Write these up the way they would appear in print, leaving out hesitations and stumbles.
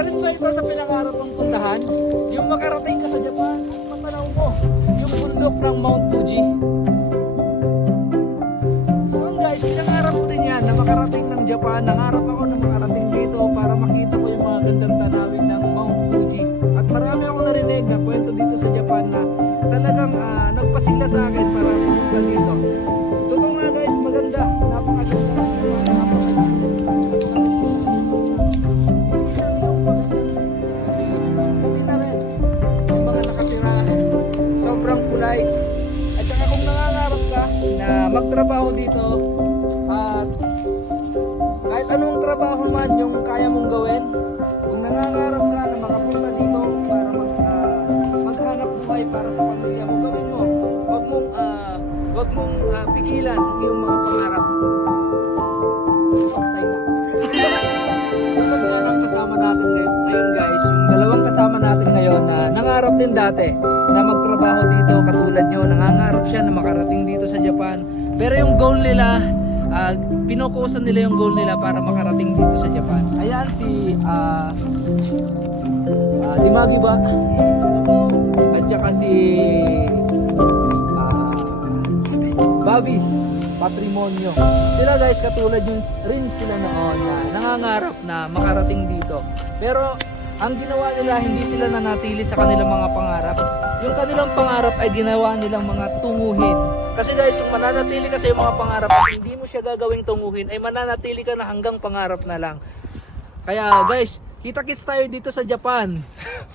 rin ba ito sa pinangarap mong puntahan? Yung makarating ka sa Japan, matanaw mo, yung bundok ng Mount Fuji. So guys, pinangarap ko din yan na makarating ng Japan. Nangarap ako na makarating dito para makita ko yung mga gandang tanawin ng Mount Fuji. At marami ako narinig na kwento dito sa Japan na talagang nagpasigla sa akin para pumunta dito. Totoo nga guys, maganda. Napakaganda ng puti na rin. Yung mga nakatira, sobrang kulay. At saka kung nangangarap ka na magtrabaho dito at kahit anong trabaho man yung kaya mong gawin, kung nangangarap ka na makapunta dito para maghanap buhay para sa pamilya mo, gawin mo. Wag mong pigilan ang iyong mga pangarap. Patay na. Tulad nga ng kasama natin ngayon guys, yung dalawang kasama natin ngayon na nangarap din dati na magtrabaho dito katulad nyo, nangangarap siya na makarating dito sa Japan. Pero yung goal nila, pinokusan nila yung goal nila para makarating dito sa Japan. Ayan si Dimagi ba? At saka si Bobby Patrimonio. Sila guys, katulad yun rin sila noon na nangangarap na makarating dito. Pero ang ginawa nila, hindi sila nanatili sa kanilang mga pangarap. Yung kanilang pangarap ay ginawa nilang mga tunguhin. Kasi guys, kung mananatili ka sa iyong mga pangarap at hindi mo siya gagawing tunguhin, ay mananatili ka na hanggang pangarap na lang. Kaya guys, kita-kits tayo dito sa Japan.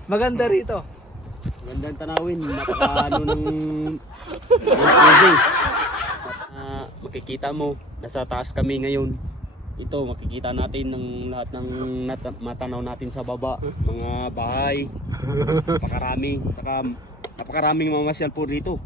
Maganda rito. Magandang tanawin, napaka ng amazing. Makikita mo, nasa taas kami ngayon. Ito, makikita natin ng lahat ng matanaw natin sa baba. Mga bahay, napakarami, saka napakaraming mamasyal po dito.